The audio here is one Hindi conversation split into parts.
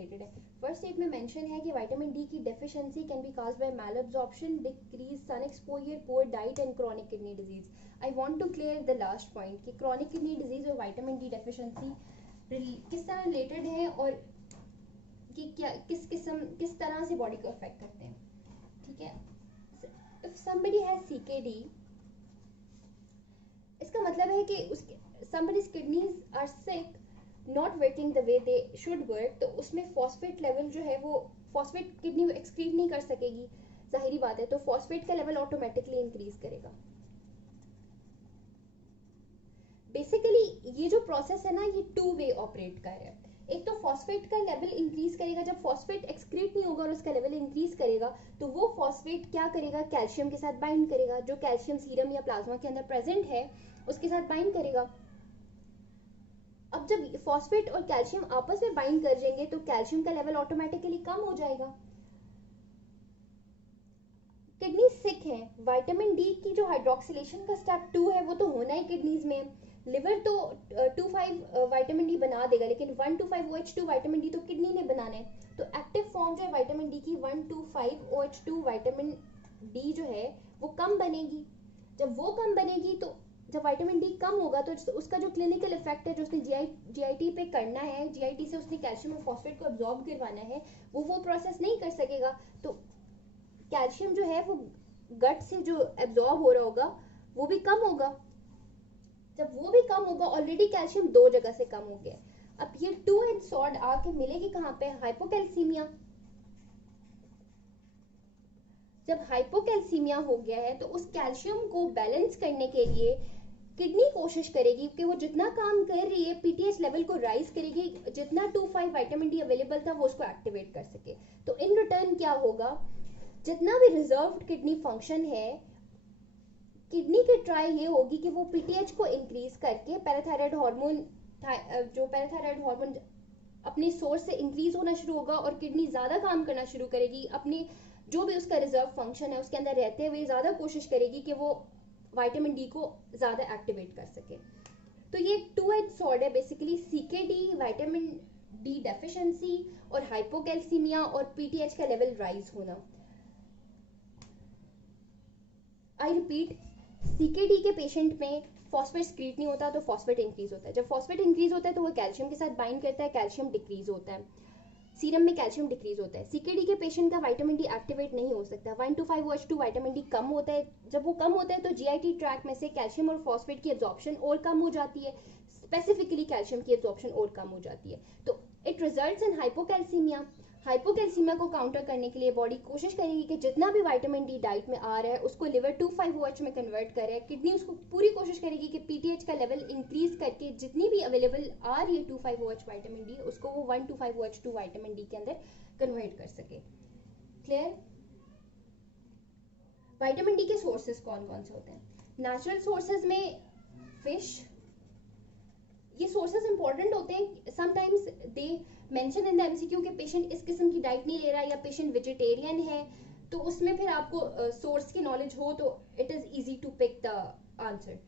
रिलेटेड है। फर्स्ट स्टेट में मेंशन है कि विटामिन डी की deficiency can be caused by mal absorption, decrease sun exposure, poor diet and chronic kidney disease. I want to clear the last point कि क्रॉनिक किडनी डिजीज और विटामिन डी डेफिशिएंसी किस तरह रिलेटेड है और कि क्या किस तरह से बॉडी को अफेक्ट करते हैं। ठीक है, इफ समबडी हैज सीकेडी, इसका मतलब है कि उसके somebody's kidneys are sick, not working the way they should work, तो उसमें फॉस्फेट लेवल जो है वो फॉस्फेट किडनी एक्सक्रीट नहीं कर सकेगी, जाहिरी बात है, तो फॉस्फेट का लेवल ऑटोमेटिकली इंक्रीज करेगा। बेसिकली ये जो प्रोसेस है ना, ये टू वे ऑपरेट कर रहा है। एक तो फॉस्फेट का लेवल इंक्रीज करेगा, जब फॉस्फेट एक्सक्रीट नहीं होगा और उसका लेवल इंक्रीज करेगा तो वो फॉस्फेट क्या करेगा, कैल्शियम के साथ बाइंड करेगा, जो कैल्शियम सीरम या प्लाज्मा के अंदर प्रेजेंट है उसके साथ बाइंड करेगा। अब जब फॉस्फेट और कैल्शियम आपस में बाइंड कर जाएंगे तो कैल्शियम का लेवल ऑटोमेटिकली कम हो जाएगा। किडनी सिक है, विटामिन डी की जो हाइड्रोक्सिलेशन का स्टेप 2 है वो तो होना ही किडनीज में। लिवर तो 2,5 विटामिन डी बना देगा, लेकिन 1,2,5 OH2 विटामिन डी तो किडनी ने बनाना है। तो एक्टिव फॉर्म जो है विटामिन डी की 1,2,5 OH2 विटामिन डी जो है वो कम बनेगी। जब वो कम बनेगी तो जब विटामिन डी कम होगा तो उसका जो क्लिनिकल इफेक्ट है जो उसने जीआईटी पे करना है, जीआईटी से उसने कैल्शियम और फॉस्फेट को एब्जॉर्ब करवाना है, वो प्रोसेस नहीं कर सकेगा। तो कैल्शियम जो है वो गट से जो एब्जॉर्ब हो रहा होगा वो भी कम होगा। जब वो भी कम होगा, ऑलरेडी कैल्शियम 2 जगह से कम हो गया, अब ये 2 एंड सॉर्ड आके मिलेगी कहाँ पे, हाइपोकैल्सीमिया। जब हाइपोकैल्सीमिया हो गया है तो उस कैल्शियम को बैलेंस करने के लिए किडनी कोशिश करेगी कि वो जितना काम कर रही है पीटीएच लेवल को राइज करेगी, जितना 2,5 विटामिन डी अवेलेबल था वो उसको एक्टिवेट कर सके। तो इन रिटर्न क्या होगा, जितना भी रिजर्व्ड किडनी फंक्शन है, किडनी की ट्राई ये होगी कि वो पीटीएच को इंक्रीज करके पैराथायराइड हार्मोन, जो पैराथायराइड हार्मोन अपने सोर्स से इंक्रीज होना शुरू होगा और किडनी ज्यादा काम करना शुरू करेगी, अपने जो भी उसका रिजर्व फंक्शन है उसके अंदर रहते हुए ज्यादा कोशिश करेगी कि वो विटामिन डी को ज्यादा एक्टिवेट कर सके। तो ये 2 एंड सॉर्ड है basically, CKD, vitamin D deficiency और हाइपोकैल्सीमिया और पीटीएच का लेवल राइज होना। आई रिपीट, सीकेडी के पेशेंट में फॉस्फेट स्क्रीट नहीं होता तो फॉस्फेट इंक्रीज होता है। जब फॉस्फेट इंक्रीज होता है तो वो कैल्शियम के साथ बाइंड करता है, कैल्शियम डिक्रीज होता है, सीरम में कैल्शियम डिक्रीज होता है। सीकेडी के पेशेंट का विटामिन डी एक्टिवेट नहीं हो सकता, 1,2,5 OH2 विटामिन डी कम होता है। जब वो कम होता है तो जीआईटी ट्रैक में से कैल्शियम और फॉस्फेट की एब्जॉर्प्शन और कम हो जाती है, स्पेसिफिकली कैल्शियम की एब्जॉर्प्शन और कम हो जाती है। तो it results in hypocalcaemia. Hypocalcaemia को काउंटर करने के लिए बॉडी कोशिश करेगी कि जितना भी विटामिन डी डाइट में आ रहा है उसको लिवर 2,5 OH में कन्वर्ट करे। किडनी उसको पूरी कोशिश करेगी कि पीटीएच का लेवल इंक्रीज करके जितनी भी अवेलेबल आ रही है 2,5 OH विटामिन डी उसको वो 1,2,5 OH2 विटामिन डी के अंदर कन्वर्ट कर सके। क्लियर? विटामिन डी के सोर्सेज कौन कौन से होते हैं? नेचुरल सोर्सेज में फिश, ये सोर्सेज इंपॉर्टेंट होते हैं। Sometimes they mention in the MCQ कि पेशेंट इस किस्म की डाइट नहीं ले रहा या पेशेंट वेजिटेरियन है, तो उसमें फिर आपको सोर्स की नॉलेज हो तो it is easy to pick the answer.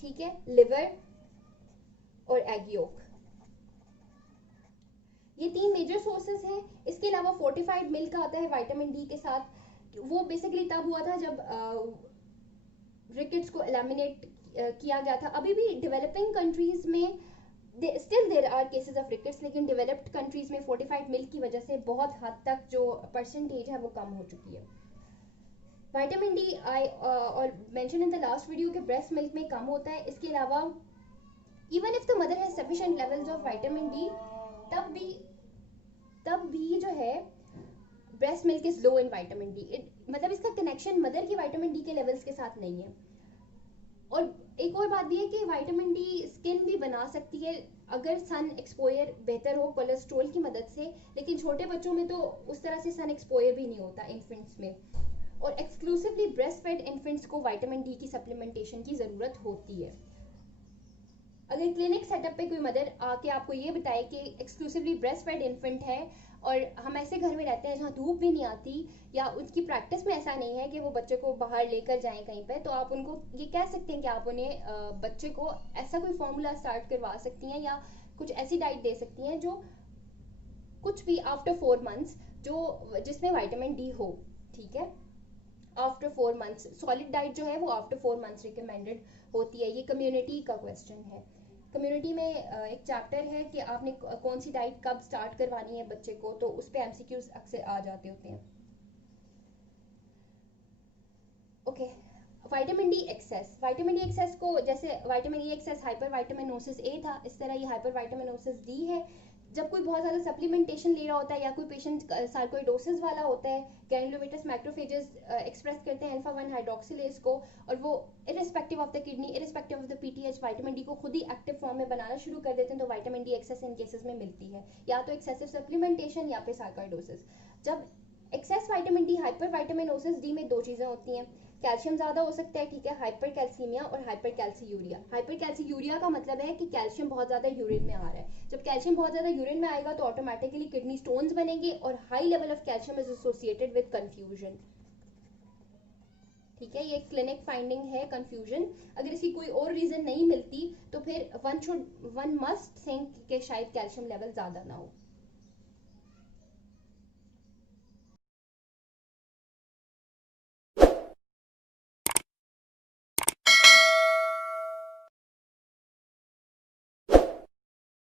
ठीक है, लिवर और एग योक, ये 3 मेजर सोर्सेज हैं। इसके अलावा फोर्टिफाइड मिल्क आता है विटामिन डी के साथ, वो बेसिकली तब हुआ था जब रिकेट्स को एलिमिनेट किया गया था। अभी भी डेवलपिंग कंट्रीज में still there are cases of rickets, लेकिन डेवलप्ड कंट्रीज में फोर्टिफाइड मिल्क की वजह से बहुत हद तक जो परसेंटेज है वो कम हो चुकी है। विटामिन डी आई और mention in the last video के ब्रेस्ट मिल्क में कम होता है। इसके अलावा even if the mother has sufficient levels of vitamin D, तब भी जो है breast milk is low in vitamin D. मतलब इसका कनेक्शन मदर की विटामिन डी के लेवल्स के साथ नहीं है। और एक और बात भी है कि विटामिन डी स्किन भी बना सकती है अगर सन एक्सपोजर बेहतर हो कोलेस्ट्रॉल की मदद से, लेकिन छोटे बच्चों में तो उस तरह से सन एक्सपोजर भी नहीं होता इन्फेंट्स में। और एक्सक्लूसिवली ब्रेस्ट फेड इन्फेंट्स को विटामिन डी की सप्लीमेंटेशन की जरूरत होती है। अगर क्लिनिक सेटअप पे कोई मदर आके आपको ये बताए कि एक्सक्लूसिवली ब्रेस्ट फेड इन्फेंट है और हम ऐसे घर में रहते हैं जहाँ धूप भी नहीं आती या उनकी प्रैक्टिस में ऐसा नहीं है कि वो बच्चे को बाहर लेकर जाएं कहीं पे, तो आप उनको ये कह सकते हैं कि आप उन्हें बच्चे को ऐसा कोई फॉर्मूला स्टार्ट करवा सकती हैं या कुछ ऐसी डाइट दे सकती हैं जो कुछ कुछ भी आफ्टर 4 मंथ्स जो जिसमें विटामिन डी हो, ठीक है, आफ्टर 4 मंथ्स सॉलिड डाइट जो है वो आफ्टर 4 मंथ्स रिकमेंडेड होती है। ये कम्युनिटी का क्वेश्चन है। कम्युनिटी में एक चैप्टर है कि आपने कौन सी डाइट कब स्टार्ट करवानी है बच्चे को, तो उस पर एमसीक्यूज अक्सर आ जाते होते हैं। Okay, vitamin D excess. Vitamin D excess को जैसे vitamin E excess hypervitaminosis A था, इस तरह ये हाइपर विटामिनोसिस डी है। जब कोई बहुत ज़्यादा सप्लीमेंटेशन ले रहा होता है या कोई पेशेंट सार्कोइडोसिस वाला होता है, ग्रैनुलोमेटस मैक्रोफेजेस एक्सप्रेस करते हैं अल्फा 1 हाइड्रोक्सिलेज को, और वो irrespective of the kidney, irrespective of the PTH, vitamin D को खुद ही एक्टिव फॉर्म में बनाना शुरू कर देते हैं, तो विटामिन डी एक्सेस इन केसेस में मिलती है, या तो एक्सेसिव सप्लीमेंटेशन या फिर सार्कोइडोसिस। जब excess vitamin D, hyper vitaminosis D में दो चीज़ें होती हैं, कैल्शियम ज्यादा हो सकता है, ठीक है, हाइपर कैल्सीमिया और हाइपर कैल्सीयूरिया। हाइपर कैल्सीयूरिया का मतलब है कि कैल्शियम बहुत ज्यादा यूरिन में आ रहा है। जब कैल्शियम बहुत ज्यादा यूरिन में आएगा तो ऑटोमेटिकली किडनी स्टोन्स बनेंगे और high level of calcium is associated with confusion. ठीक है, ये क्लिनिक फाइंडिंग है कंफ्यूजन। अगर इसकी कोई और रीजन नहीं मिलती तो फिर वन मस्ट थिंक कि शायद कैल्शियम लेवल ज्यादा ना हो।